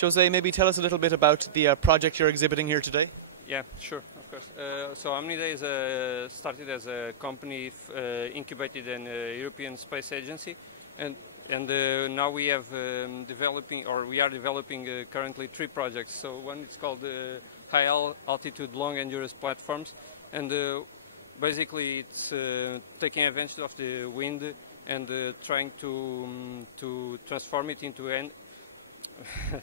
Jose, maybe tell us a little bit about the project you're exhibiting here today. Yeah, sure, of course. So Omnidea is started as a company incubated in the European Space Agency, and now we have we are developing currently 3 projects. So one is called high altitude long endurance platforms, and basically it's taking advantage of the wind and trying to transform it into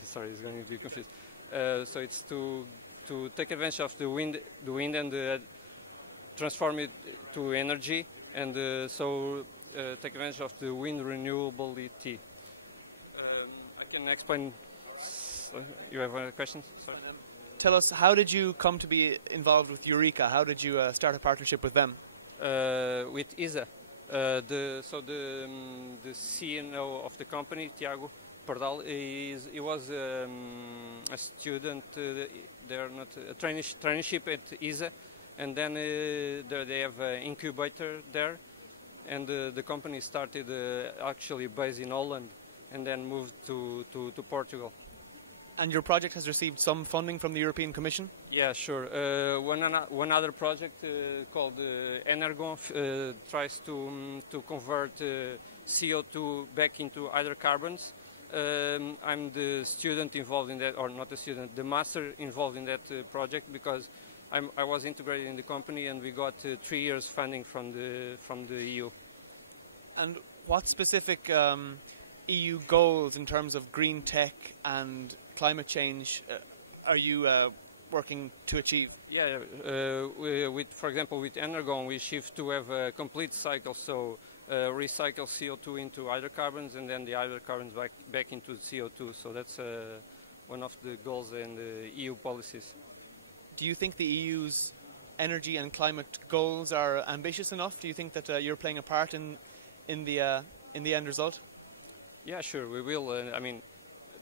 sorry, it's going to be confused. So it's to take advantage of the wind and transform it to energy, and take advantage of the wind renewability. I can explain. You have a question? Sorry. Tell us, how did you come to be involved with Eureka? How did you start a partnership with them? With ESA. The CEO of the company, Tiago Pardal, he was a student. They are not a traineeship at ESA, and then they have an incubator there, and the company started actually based in Holland, and then moved to Portugal. And your project has received some funding from the European Commission? Yeah, sure. One other project called Energon tries to convert CO2 back into hydrocarbons. I'm the student involved in that, or not the student, the master involved in that project, because I was integrated in the company, and we got 3 years funding from the EU. And what specific EU goals in terms of green tech and climate change are you working to achieve? Yeah, for example, with Energon, we shift to have a complete cycle, so recycle CO2 into hydrocarbons, and then the hydrocarbons back into CO2. So that's one of the goals in the EU policies. Do you think the EU's energy and climate goals are ambitious enough? Do you think that you're playing a part in the end result? Yeah, sure, we will. I mean,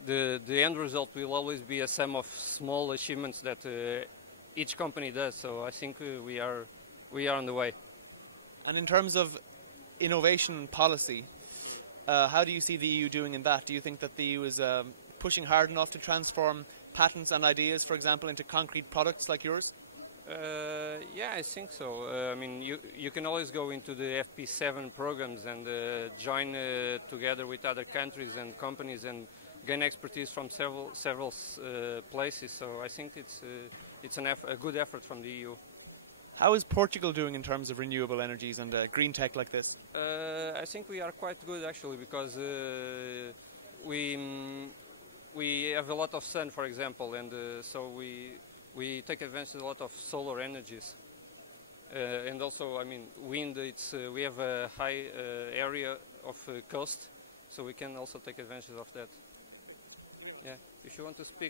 the end result will always be a sum of small achievements that each company does. So I think we are on the way. And in terms of innovation policy, how do you see the EU doing in that? Do you think that the EU is pushing hard enough to transform patents and ideas, for example, into concrete products like yours? Yeah, I think so. I mean, you can always go into the FP7 programs and join together with other countries and companies and gain expertise from several places. So I think it's a good effort from the EU. How is Portugal doing in terms of renewable energies and green tech like this? I think we are quite good, actually, because we have a lot of sun, for example, and so we take advantage of a lot of solar energies. And also, I mean, wind, we have a high area of coast, so we can also take advantage of that. Yeah, if you want to speak.